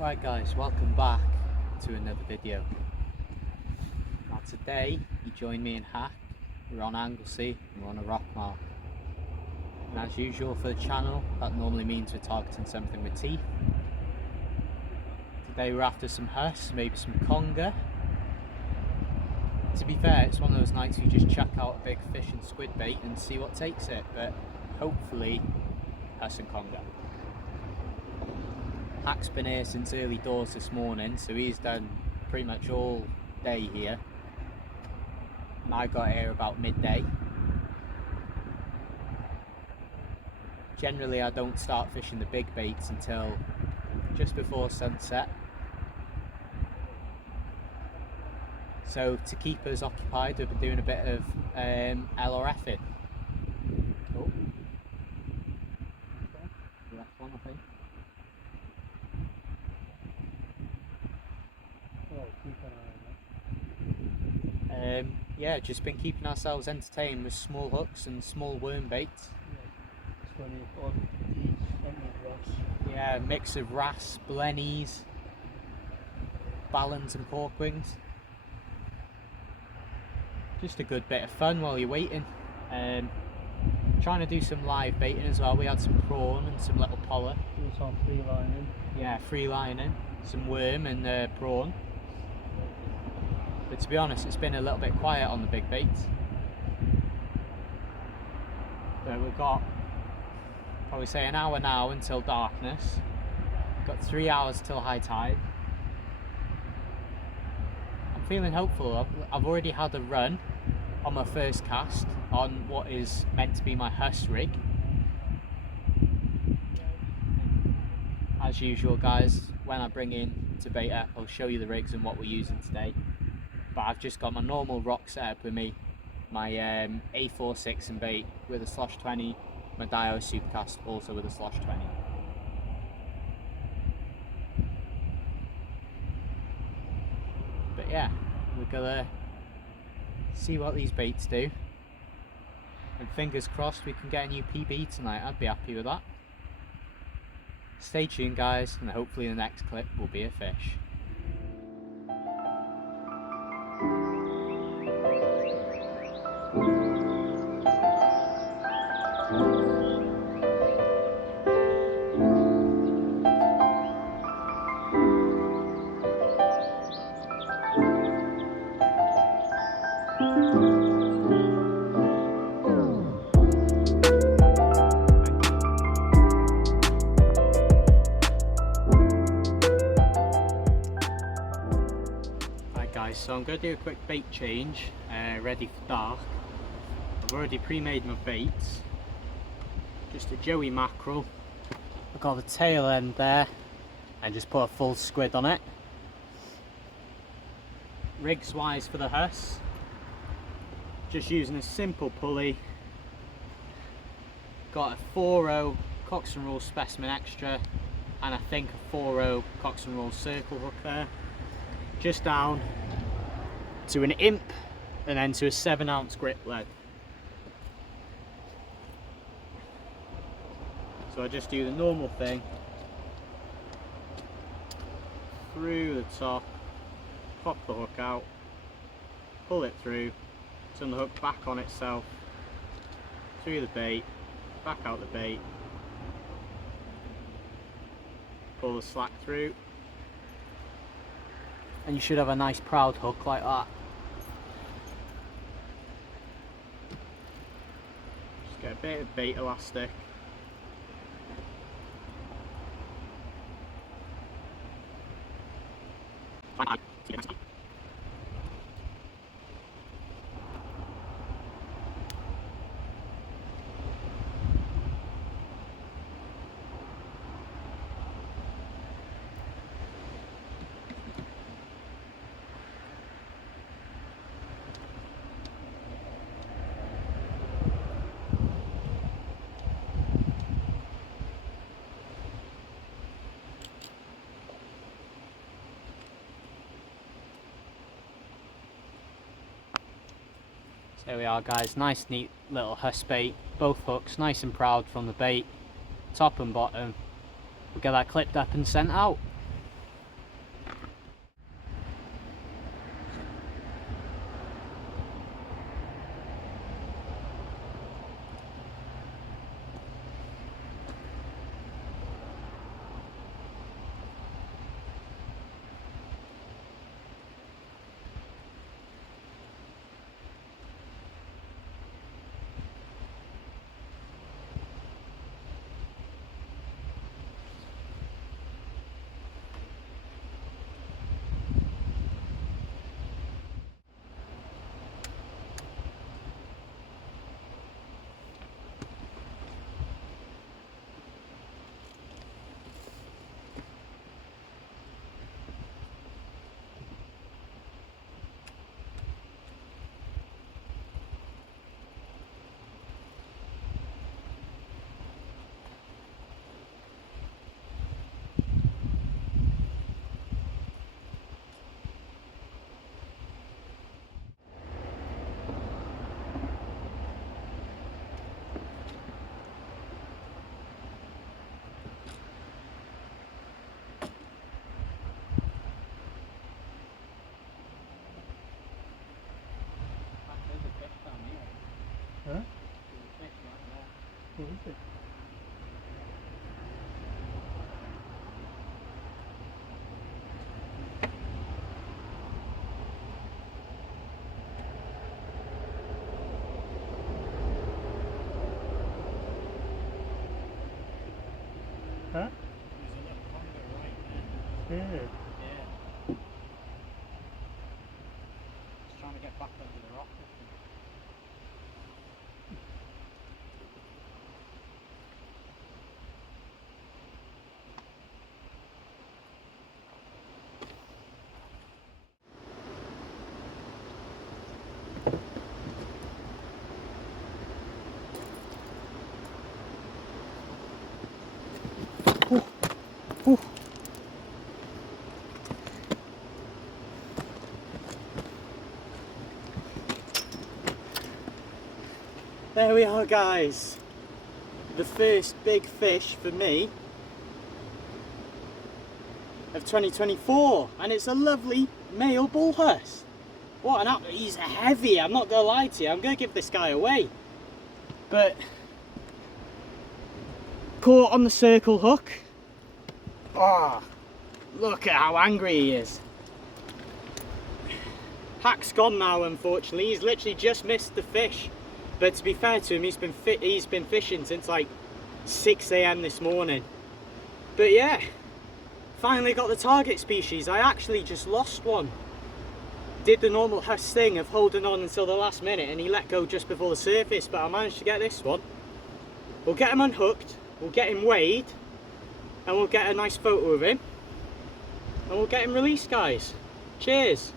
Right guys, welcome back to another video. Now today you join me in Hack. We're on Anglesey and we're on a rock mark. And as usual for the channel, that normally means we're targeting something with teeth. Today we're after some Huss, maybe some conger. To be fair, it's one of those nights you just chuck out a big fish and squid bait and see what takes it, but hopefully Huss and conger. Hack's been here since early doors this morning, so he's done pretty much all day here. And I got here about midday. Generally I don't start fishing the big baits until just before sunset. So to keep us occupied, we've been doing a bit of LRFing. Oh, left one I think. Yeah, just been keeping ourselves entertained with small hooks and small worm baits. Yeah, a mix of wrasse, blennies, ballons and porkwings. Just a good bit of fun while you're waiting. Trying to do some live baiting as well. We had some prawn and some little poller. Some free lining. Yeah, free lining, some worm and prawn. But to be honest, it's been a little bit quiet on the big baits. But we've got, probably say an hour now until darkness. We've got 3 hours till high tide. I'm feeling hopeful. I've already had a run on my first cast on what is meant to be my Huss rig. As usual guys, when I bring in to bait up, I'll show you the rigs and what we're using today. But I've just got my normal rock setup with me, my A46 and bait with a slosh 20, my Dio Supercast also with a slosh 20. But yeah, we're gonna see what these baits do, and fingers crossed we can get a new PB tonight. I'd be happy with that. Stay tuned guys, and hopefully the next clip will be a fish. So I'm going to do a quick bait change, ready for dark. I've already pre-made my baits. Just a joey mackerel. I've got the tail end there and just put a full squid on it. Rigs wise for the Huss, just using a simple pulley. Got a 4.0 Cox and Roll Specimen Extra and I think a 4.0 Cox and Roll circle hook there. Just down to an imp and then to a 7-ounce grip lead. So I just do the normal thing, through the top, pop the hook out, pull it through, turn the hook back on itself, through the bait, back out the bait, pull the slack through, and you should have a nice proud hook like that. Just get a bit of bait elastic. So there we are guys, nice neat little Huss bait, both hooks nice and proud from the bait, top and bottom. We'll get that clipped up and sent out. it? Huh? There's a little conger right there. Yeah. Yeah. Just trying to get back under the rock. Ooh. There we are, guys. The first big fish for me of 2024, and it's a lovely male bullhuss. What an he's heavy, I'm not gonna lie to you. I'm gonna give this guy away. But caught on the circle hook. Oh, look at how angry he is. Hack's gone now, unfortunately. He's literally just missed the fish. But to be fair to him, he's been fishing since like 6 AM this morning. But yeah, finally got the target species. I actually just lost one. Did the normal Huss thing of holding on until the last minute, and he let go just before the surface, but I managed to get this one. We'll get him unhooked, we'll get him weighed, and we'll get a nice photo of him, and we'll get him released, guys. Cheers.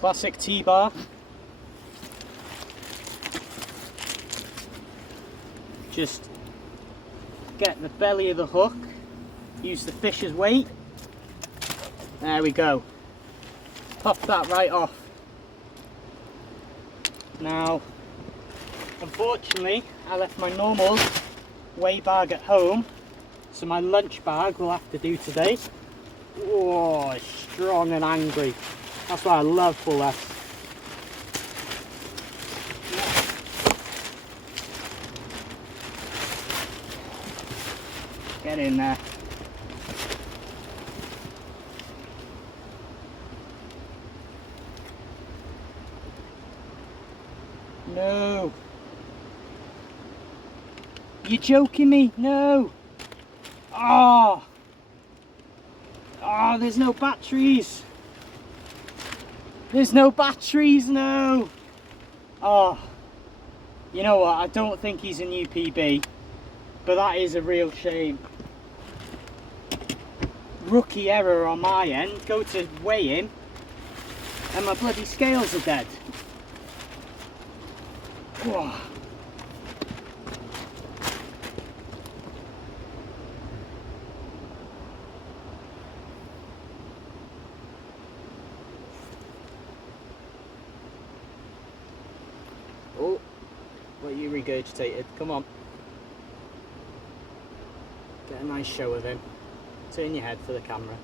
Classic T-bar. Just get the belly of the hook, use the fish's weight. There we go. Pop that right off. Now, unfortunately, I left my normal weigh bag at home, so my lunch bag will have to do today. Oh, it's strong and angry. That's why I love bullhuss. Get in there. No. You're joking me? No. Oh. Oh, there's no batteries. There's no batteries, no. Oh. You know what? I don't think he's a new PB, but that is a real shame. Rookie error on my end. Go to weigh him, and my bloody scales are dead. Whoa. Oh, what you regurgitated? Come on. Get a nice show of him. Turn your head for the camera.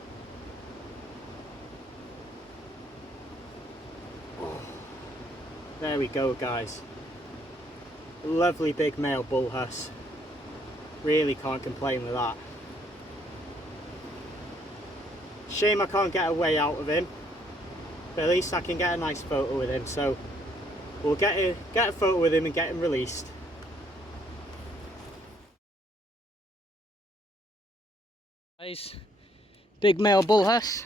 Oh. There we go, guys. Lovely big male bullhuss. Really can't complain with that. Shame I can't get a weigh out of him, but at least I can get a nice photo with him. So we'll get a photo with him and get him released. Guys, big male bullhuss.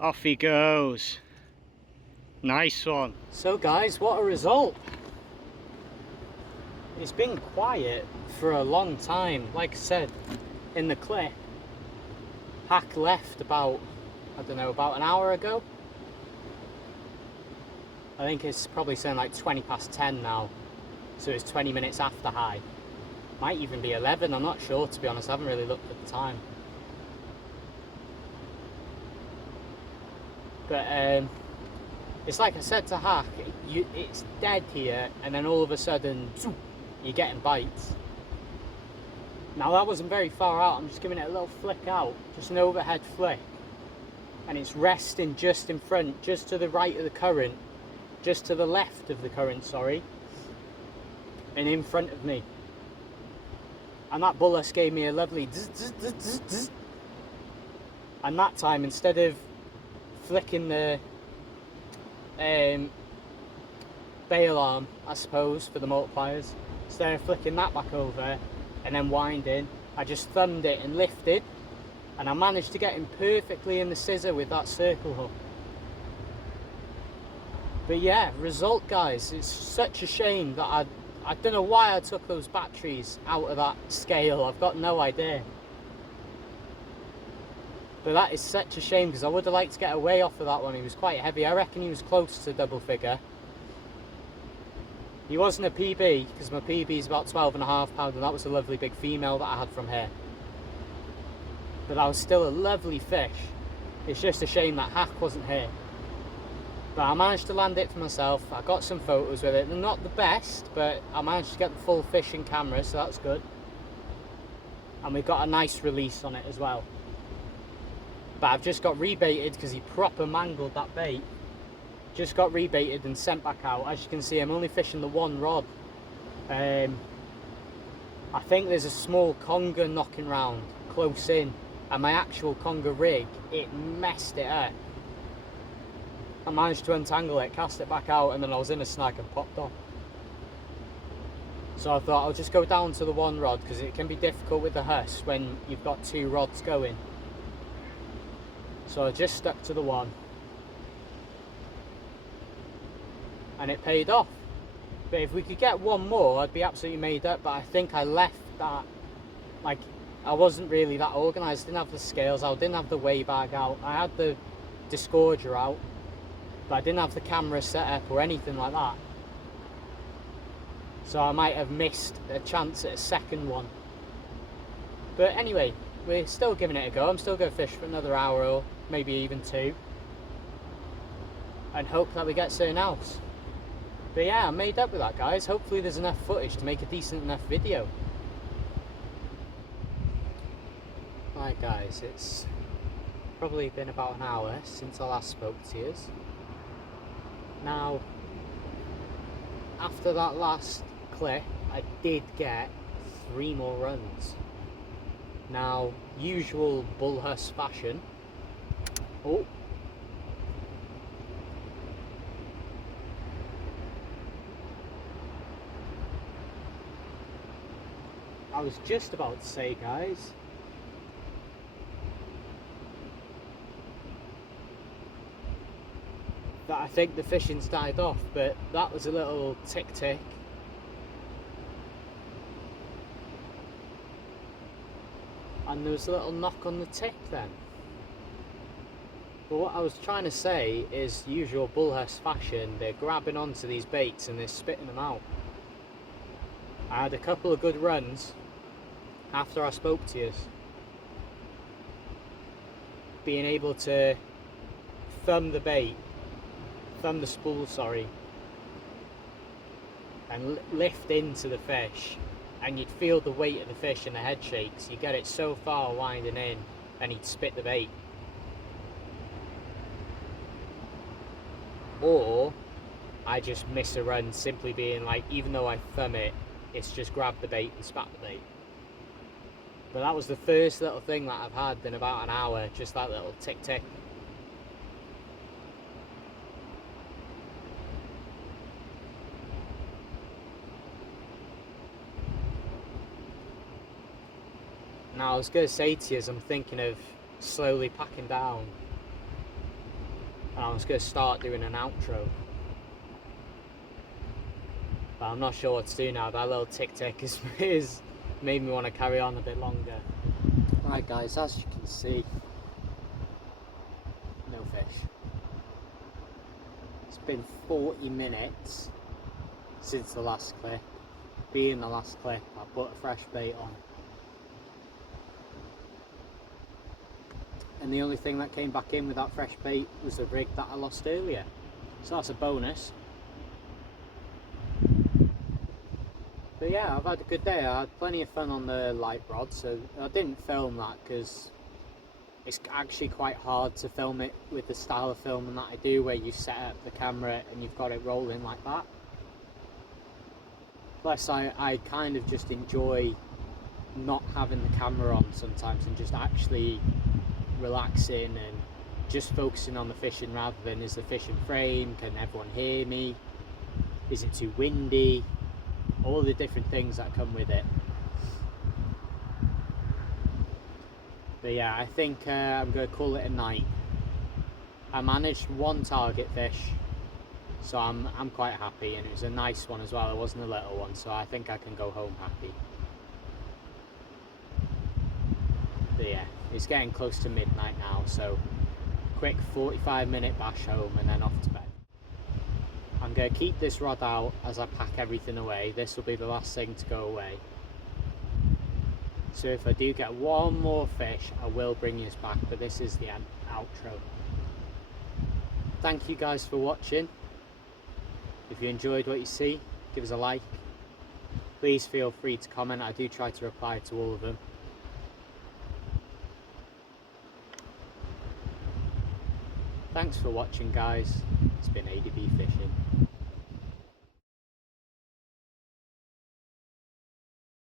Off he goes. Nice one. So guys, what a result. It's been quiet for a long time. Like I said in the clip, Hack left about, I don't know, about an hour ago. I think it's probably saying like 20 past 10 now, so it's 20 minutes after high. Might even be 11, I'm not sure, to be honest. I haven't really looked at the time. But it's like I said to Hack, it's dead here, and then all of a sudden you're getting bites. Now that wasn't very far out. I'm just giving it a little flick out, just an overhead flick, and it's resting just in front, just to the right of the current, just to the left of the current, sorry, and in front of me. And that bull huss gave me a lovely zzz, zzz, zzz, zzz, zzz. And that time, instead of flicking the bail arm, I suppose, for the multipliers, instead of flicking that back over and then winding, I just thumbed it and lifted, and I managed to get him perfectly in the scissor with that circle hook. But yeah, result, guys, it's such a shame that I don't know why I took those batteries out of that scale. I've got no idea. But that is such a shame, because I would have liked to get away off of that one. He was quite heavy. I reckon he was close to double figure. He wasn't a PB, because my PB is about 12.5 pounds, and that was a lovely big female that I had from here. But that was still a lovely fish. It's just a shame that hack wasn't here. But I managed to land it for myself. I got some photos with it. They're not the best, but I managed to get the full fish in camera, so that's good. And we got a nice release on it as well. But I've just got rebaited because he proper mangled that bait. Just got rebaited and sent back out. As you can see, I'm only fishing the one rod. I think there's a small conger knocking round close in, and my actual conger rig, it messed it up. I managed to untangle it, cast it back out, and then I was in a snag and popped off. So I thought I'll just go down to the one rod, because it can be difficult with the Huss when you've got two rods going. So I just stuck to the one, and it paid off. But if we could get one more, I'd be absolutely made up. But I think I left that, like, I wasn't really that organised. Didn't have the scales out, didn't have the weigh bag out. I had the disgorger out, but I didn't have the camera set up or anything like that. So I might have missed a chance at a second one. But anyway, we're still giving it a go. I'm still going to fish for another hour or maybe even 2. And hope that we get something else. But yeah, I'm made up with that, guys. Hopefully there's enough footage to make a decent enough video. Right guys, it's probably been about an hour since I last spoke to you. Now, after that last clip, I did get 3 more runs. Now, usual bull huss fashion. Oh. I was just about to say, guys, that I think the fishing's died off, but that was a little tick tick. And there was a little knock on the tip then. But what I was trying to say is, usual bull huss fashion, they're grabbing onto these baits and they're spitting them out. I had a couple of good runs after I spoke to you, being able to thumb the spool, sorry, and lift into the fish, and you'd feel the weight of the fish in the head shakes. You get it so far winding in and he'd spit the bait. Or I just miss a run, simply being like, even though I thumb it, it's just grabbed the bait and spat the bait. But that was the first little thing that I've had in about an hour, just that little tick tick. Now I was going to say to you, I'm thinking of slowly packing down, and I was going to start doing an outro. But I'm not sure what to do now. That little tick tick is made me want to carry on a bit longer. Right guys, as you can see, no fish. It's been 40 minutes since the last clip. Being the last clip, I put a fresh bait on. And the only thing that came back in with that fresh bait was the rig that I lost earlier. So that's a bonus. But yeah, I've had a good day. I had plenty of fun on the light rod, so I didn't film that because it's actually quite hard to film it with the style of filming that I do, where you set up the camera and you've got it rolling like that. Plus I kind of just enjoy not having the camera on sometimes and just actually relaxing and just focusing on the fishing, rather than, is the fish in frame, can everyone hear me, is it too windy, all the different things that come with it. But yeah, I think I'm going to call it a night. I managed one target fish, so I'm quite happy, and it was a nice one as well. It wasn't a little one, so I think I can go home happy. But yeah, it's getting close to midnight now, so quick 45-minute bash home and then off to bed. I'm going to keep this rod out as I pack everything away. This will be the last thing to go away. So if I do get one more fish, I will bring you back, but this is the outro. Thank you guys for watching. If you enjoyed what you see, give us a like. Please feel free to comment. I do try to reply to all of them. Thanks for watching, guys. It's been ADB Fishing.